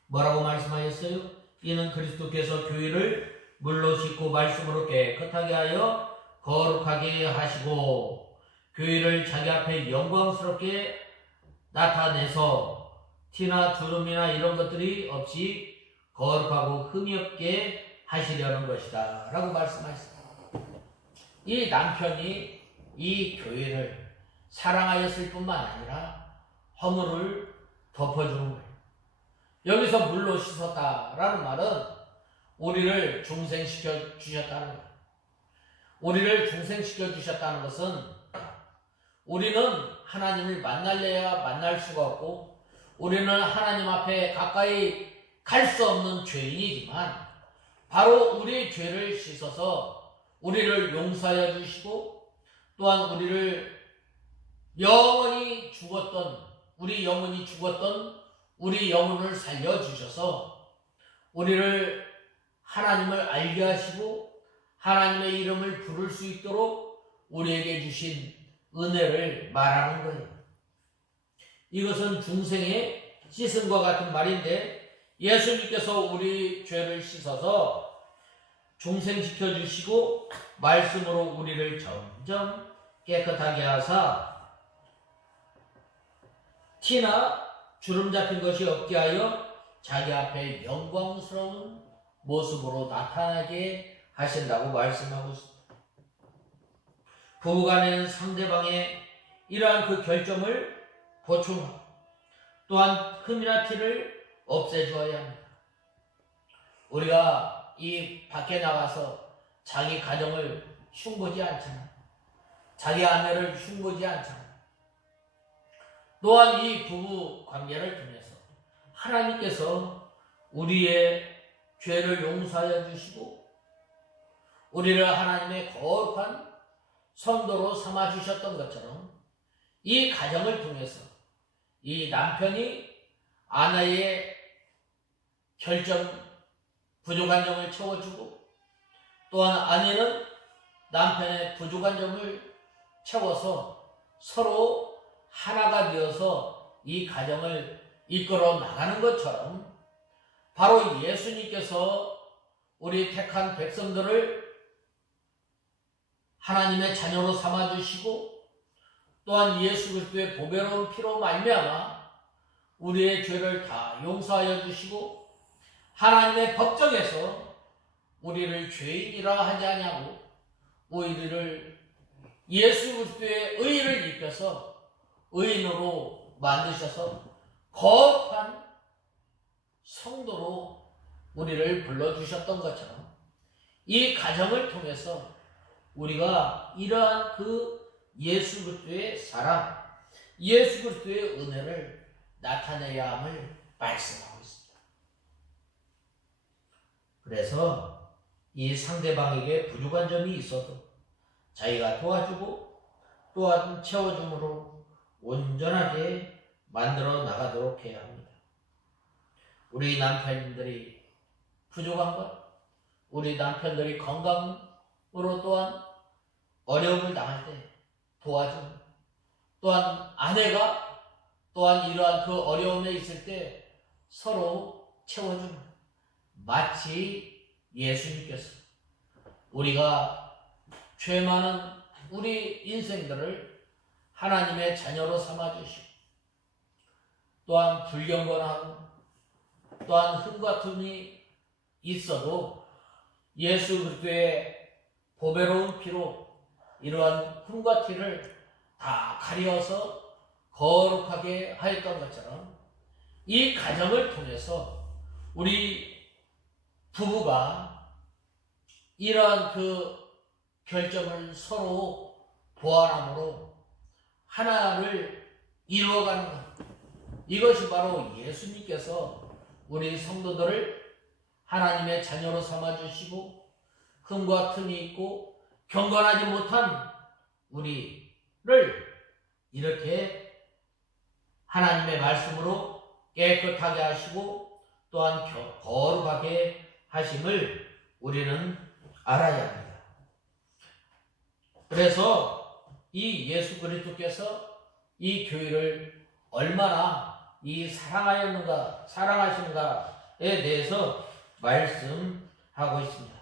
뭐라고 말씀하셨어요? 이는 그리스도께서 교회를 물로 씻고 말씀으로 깨끗하게 하여 거룩하게 하시고 교회를 자기 앞에 영광스럽게 나타내서 티나 주름이나 이런 것들이 없이 거룩하고 흠이 없게 하시려는 것이다 라고 말씀하셨습니다. 이 남편이 이 교회를 사랑하였을 뿐만 아니라 허물을 덮어주는 거예요. 여기서 물로 씻었다라는 말은 우리를 중생시켜 주셨다는 거예요. 우리를 중생시켜 주셨다는 것은 우리는 하나님을 만날래야 만날 수가 없고 우리는 하나님 앞에 가까이 갈 수 없는 죄인이지만 바로 우리의 죄를 씻어서 우리를 용서하여 주시고 또한 우리를 영원히 죽었던 우리 영혼을 살려주셔서 우리를 하나님을 알게 하시고 하나님의 이름을 부를 수 있도록 우리에게 주신 은혜를 말하는 거예요. 이것은 중생의 씻음과 같은 말인데 예수님께서 우리 죄를 씻어서 중생시켜 주시고 말씀으로 우리를 점점 깨끗하게 하사 티나 주름 잡힌 것이 없게 하여 자기 앞에 영광스러운 모습으로 나타나게 하신다고 말씀하고 있습니다. 부부간에는 상대방의 이러한 그 결점을 보충하고 또한 흠이나 티를 없애주어야 합니다. 우리가 이 밖에 나가서 자기 가정을 흉보지 않잖아요. 자기 아내를 흉보지 않잖아요. 또한 이 부부 관계를 통해서 하나님께서 우리의 죄를 용서하여 주시고 우리를 하나님의 거룩한 성도로 삼아 주셨던 것처럼 이 가정을 통해서 이 남편이 아내의 결점, 부족한 점을 채워주고 또한 아내는 남편의 부족한 점을 채워서 서로 하나가 되어서 이 가정을 이끌어 나가는 것처럼 바로 예수님께서 우리 택한 백성들을 하나님의 자녀로 삼아주시고 또한 예수 그리스도의 보배로운 피로 말미암아 우리의 죄를 다 용서하여 주시고 하나님의 법정에서 우리를 죄인이라 하지 아니하고 우리를 예수 그리스도의 의를 입혀서 의인으로 만드셔서 거룩한 성도로 우리를 불러주셨던 것처럼 이 가정을 통해서 우리가 이러한 그 예수 그리스도의 사랑, 예수 그리스도의 은혜를 나타내야 함을 말씀하고 있습니다. 그래서 이 상대방에게 부족한 점이 있어도 자기가 도와주고 또한 채워줌으로 온전하게 만들어 나가도록 해야 합니다. 우리 남편들이 부족한 것, 우리 남편들이 건강으로 또한 어려움을 당할 때 도와주는, 또한 아내가 또한 이러한 그 어려움에 있을 때 서로 채워주는, 마치 예수님께서 우리가 죄 많은 우리 인생들을 하나님의 자녀로 삼아주시고 또한 불경건하고 또한 흠과 틈이 있어도 예수 그리스도의 보배로운 피로 이러한 흠과 티를 다 가려서 거룩하게 하였던 것처럼 이 가정을 통해서 우리 부부가 이러한 그 결정을 서로 보완함으로 하나를 이루어가는 것, 이것이 바로 예수님께서 우리 성도들을 하나님의 자녀로 삼아주시고 흠과 틈이 있고 경건하지 못한 우리를 이렇게 하나님의 말씀으로 깨끗하게 하시고 또한 거룩하게 하심을 우리는 알아야 합니다. 그래서 이 예수 그리스도께서 이 교회를 얼마나 사랑하시는가에 대해서 말씀하고 있습니다.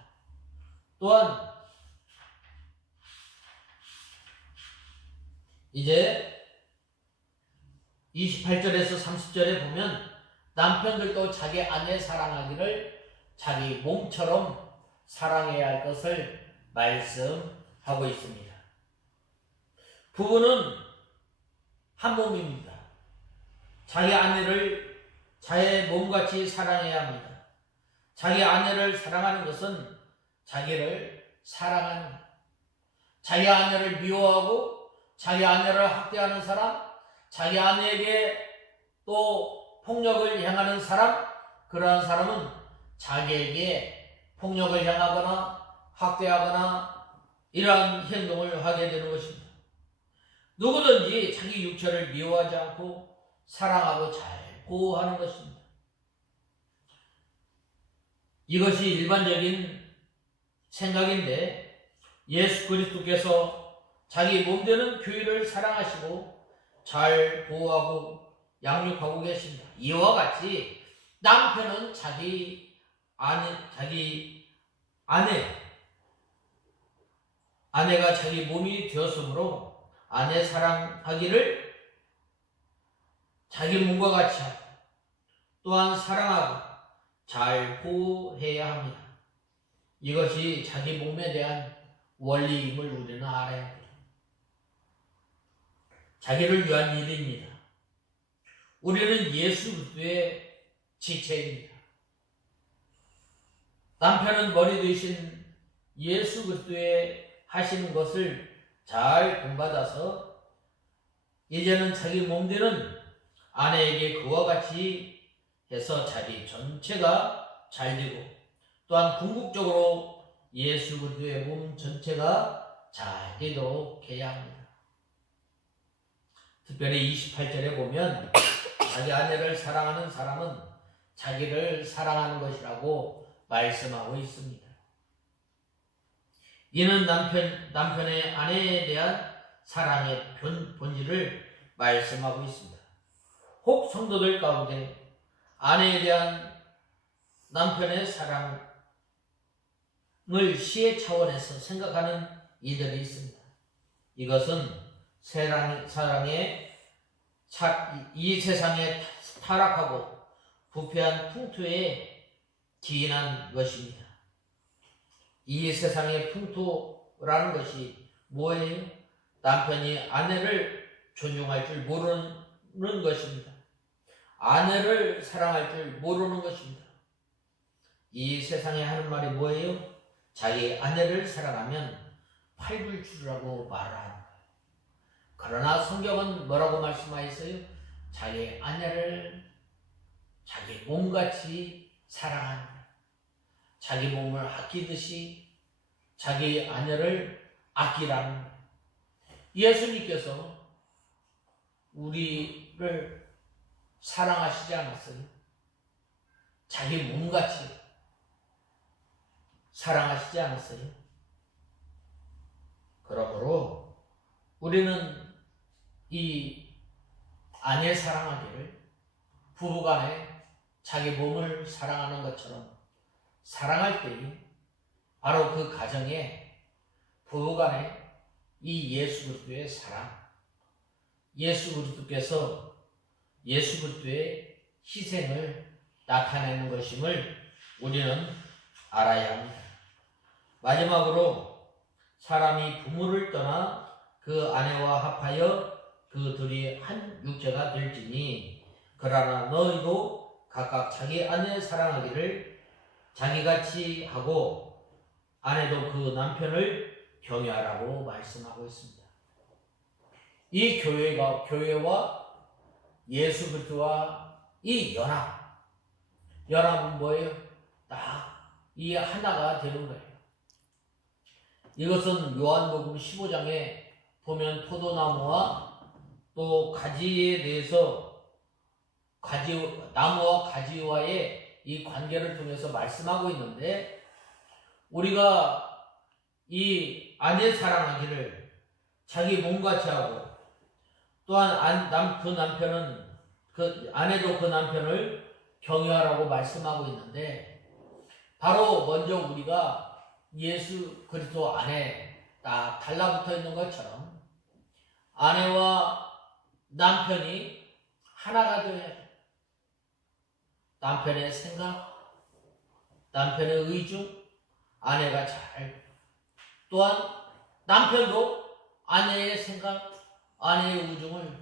또한 이제 28절에서 30절에 보면 남편들도 자기 아내 사랑하기를 자기 몸처럼 사랑해야 할 것을 말씀하고 있습니다. 부부는 한 몸입니다. 자기 아내를 자의 몸같이 사랑해야 합니다. 자기 아내를 사랑하는 것은 자기를 사랑하는, 자기 아내를 미워하고 자기 아내를 학대하는 사람, 자기 아내에게 또 폭력을 행하는 사람, 그러한 사람은 자기에게 폭력을 행하거나 학대하거나 이러한 행동을 하게 되는 것입니다. 누구든지 자기 육체를 미워하지 않고 사랑하고 잘 보호하는 것입니다. 이것이 일반적인 생각인데 예수 그리스도께서 자기 몸되는 교회를 사랑하시고 잘 보호하고 양육하고 계십니다. 이와 같이 남편은 자기 아내가 자기 몸이 되었으므로 아내 사랑하기를 자기 몸과 같이 하고 또한 사랑하고 잘 보호해야 합니다. 이것이 자기 몸에 대한 원리임을 우리는 알아야 합니다. 자기를 위한 일입니다. 우리는 예수 그리스도의 지체입니다. 남편은 머리 되신 예수 그리스도의 하시는 것을 잘 본받아서 이제는 자기 몸되는 아내에게 그와 같이 해서 자기 전체가 잘 되고 또한 궁극적으로 예수 그리스도의 몸 전체가 잘 되도록 해야 합니다. 특별히 28절에 보면 자기 아내를 사랑하는 사람은 자기를 사랑하는 것이라고 말씀하고 있습니다. 이는 남편의 아내에 대한 사랑의 본질을 말씀하고 있습니다. 혹 성도들 가운데 아내에 대한 남편의 사랑을 시의 차원에서 생각하는 이들이 있습니다. 이것은 이 세상에 타락하고 부패한 풍토에 기인한 것입니다. 이 세상의 풍토라는 것이 뭐예요? 남편이 아내를 존중할 줄 모르는 것입니다. 아내를 사랑할 줄 모르는 것입니다. 이 세상에 하는 말이 뭐예요? 자기 아내를 사랑하면 팔불출이라고 말하는 거예요. 그러나 성경은 뭐라고 말씀하였어요? 자기 아내를 자기 몸같이 사랑하는 거예요. 자기 몸을 아끼듯이 자기 아내를 아끼라는 거예요. 예수님께서 우리를 사랑하시지 않았어요? 자기 몸같이 사랑하시지 않았어요? 그러므로 우리는 이 아내 사랑하기를 부부간에 자기 몸을 사랑하는 것처럼 사랑할 때에 바로 그 가정에 부부간에 이 예수 그리스도의 사랑, 예수 그리스도께서 예수 그리스도의 희생을 나타내는 것임을 우리는 알아야 합니다. 마지막으로 사람이 부모를 떠나 그 아내와 합하여 그 둘이 한 육체가 될지니 그러나 너희도 각각 자기 아내 사랑하기를 자기같이 하고 아내도 그 남편을 경외하라고 말씀하고 있습니다. 이 교회와 예수 그리스도와 이 연합은 뭐예요? 딱 이 하나가 되는 거예요. 이것은 요한복음 15장에 보면 포도나무와 또 가지에 대해서 나무와 가지와의 이 관계를 통해서 말씀하고 있는데 우리가 이 아내 사랑하기를 자기 몸같이 하고 또한 아내도 그 남편을 경외하라고 말씀하고 있는데 바로 먼저 우리가 예수 그리스도 안에 딱 달라붙어 있는 것처럼 아내와 남편이 하나가 되어야 돼. 남편의 생각, 남편의 의중, 아내가 잘 또한 남편도 아내의 생각, 아내의 의중을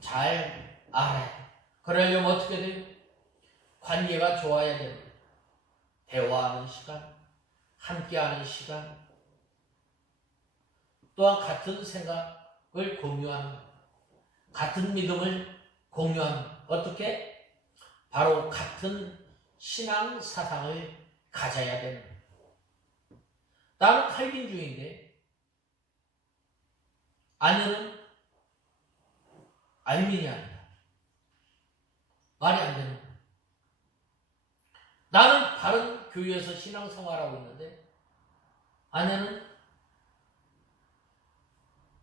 잘 알아야 돼. 그러려면 어떻게 돼요? 관계가 좋아야 됩니다. 대화하는 시간, 함께하는 시간, 또한 같은 생각을 공유하는 것, 같은 믿음을 공유하는 것. 어떻게? 바로 같은 신앙 사상을 가져야 되는 거예요. 나는 칼빈주의인데 아내는 알미니아입니다. 말이 안 되는 거예요. 나는 다른 교회에서 신앙생활하고 있는데 아내는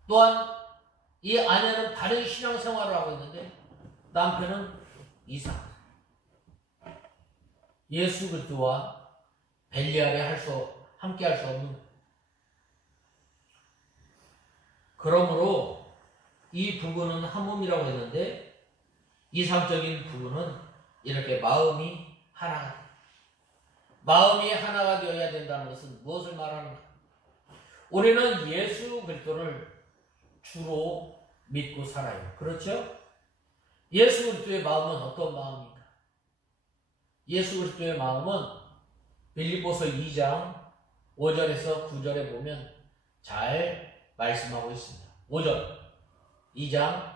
또한 이 아내는 다른 신앙생활을 하고 있는데 남편은 이상. 예수 그리스도와 벨리알에 함께 할 수 없는. 그러므로 이 부부는 한 몸이라고 했는데 이상적인 부부는 이렇게 마음이 하나가 돼. 마음이 하나가 되어야 된다는 것은 무엇을 말하는가? 우리는 예수 그리스도를 주로 믿고 살아요. 그렇죠? 예수 그리스도의 마음은 어떤 마음인가? 예수 그리스도의 마음은 빌립보서 2장 5절에서 9절에 보면 잘 말씀하고 있습니다. 5절 2장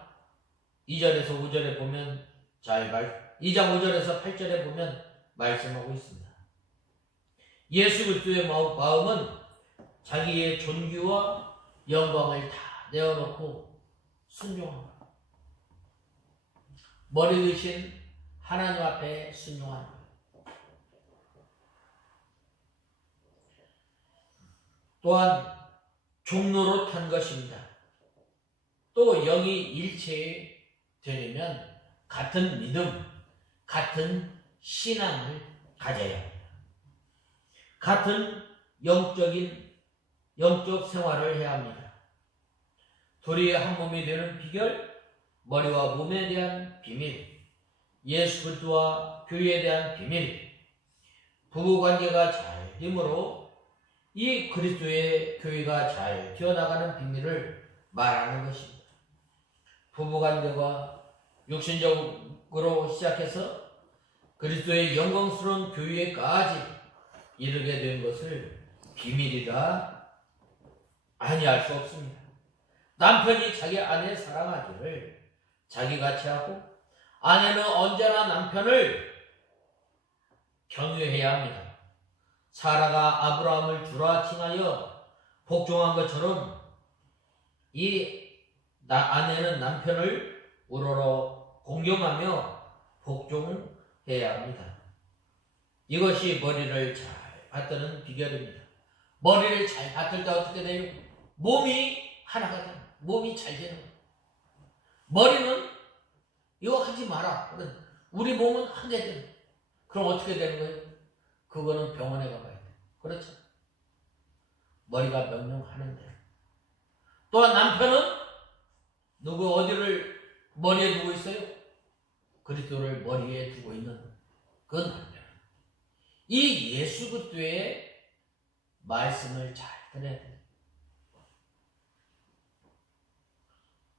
2절에서 5절에 보면 2장 5절에서 8절에 보면 말씀하고 있습니다. 예수 그리스도의 마음은 자기의 존귀와 영광을 다 내어놓고 순종합니다. 머리 드신 하나님 앞에 순종합니다. 또한 종로로 탄 것입니다. 또 영이 일체되려면 같은 믿음, 같은 신앙을 가져야 합니다. 같은 영적 생활을 해야 합니다. 둘이 한 몸이 되는 비결, 머리와 몸에 대한 비밀, 예수 그리스도와 교회에 대한 비밀, 부부관계가 잘 되므로 이 그리스도의 교회가 잘 되어나가는 비밀을 말하는 것입니다. 부부관계가 육신적으로 시작해서 그리스도의 영광스러운 교회까지 이르게 된 것을 비밀이라 아니할 수 없습니다. 남편이 자기 아내 사랑하기를 자기같이 하고 아내는 언제나 남편을 경외해야 합니다. 사라가 아브라함을 주라 칭하여 복종한 것처럼 이 아내는 남편을 우러러 공경하며 복종해야 합니다. 이것이 머리를 잘 받드는 비결입니다. 머리를 잘 받들 때 어떻게 돼요? 몸이 하나가 돼요. 몸이 잘 되는 거예요. 머리는 이거 하지 마라. 우리 몸은 한 개 되는 거예요. 그럼 어떻게 되는 거예요? 그거는 병원에 가봐야 돼요. 그렇죠? 머리가 명령하는데. 또한 남편은 누구 어디를 머리에 두고 있어요? 그리스도를 머리에 두고 있는 그 남편. 이 예수 그리스도의 말씀을 잘 들어야 돼요.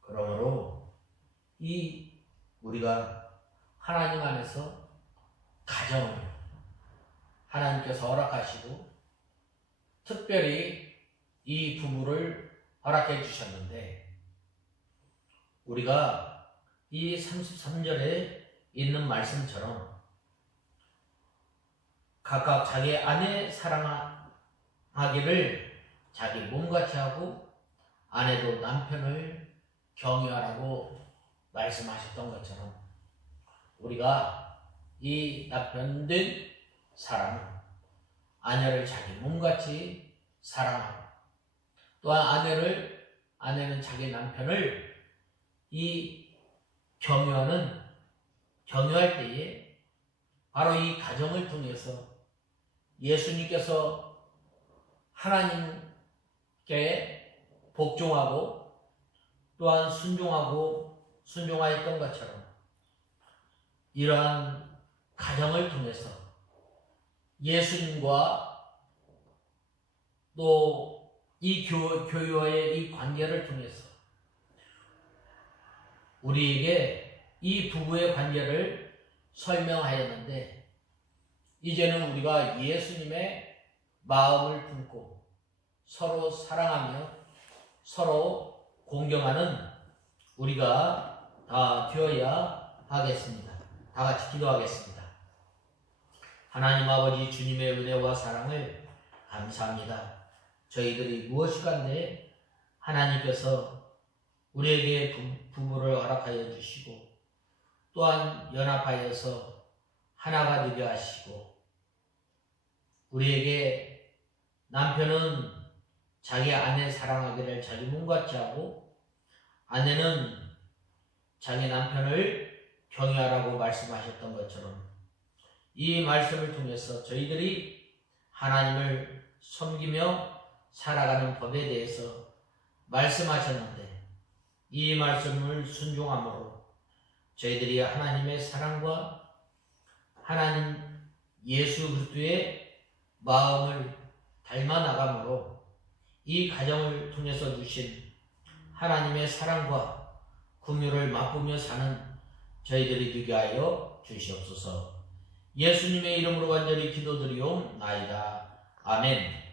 그러므로 우리가 하나님 안에서 가정을 하나님께서 허락하시고 특별히 이 부부를 허락해 주셨는데 우리가 이 33절에 있는 말씀처럼 각각 자기 아내 사랑하기를 자기 몸같이 하고 아내도 남편을 경외하라고 말씀하셨던 것처럼 우리가 이 남편된 사람은 아내를 자기 몸같이 사랑하고 또한 아내는 자기 남편을 경외할 때에 바로 이 가정을 통해서 예수님께서 하나님께 복종하고 또한 순종하였던 것처럼 이러한 가정을 통해서 예수님과 또 이 교회와의 이 관계를 통해서 우리에게 이 부부의 관계를 설명하였는데 이제는 우리가 예수님의 마음을 품고 서로 사랑하며 서로 공경하는 우리가 다 되어야 하겠습니다. 다 같이 기도하겠습니다. 하나님 아버지, 주님의 은혜와 사랑을 감사합니다. 저희들이 무엇이간데 하나님께서 우리에게 부부를 허락하여 주시고 또한 연합하여서 하나가 되게 하시고, 우리에게 남편은 자기 아내 사랑하기를 자기 몸같이 하고 아내는 자기 남편을 경외하라고 말씀하셨던 것처럼 이 말씀을 통해서 저희들이 하나님을 섬기며 살아가는 법에 대해서 말씀하셨는데, 이 말씀을 순종함으로 저희들이 하나님의 사랑과 하나님 예수 그리스도의 마음을 닮아 나감으로 이 가정을 통해서 주신 하나님의 사랑과 긍휼을 맛보며 사는 저희들이 되게 하여 주시옵소서. 예수님의 이름으로 간절히 기도드리옵나이다. 아멘.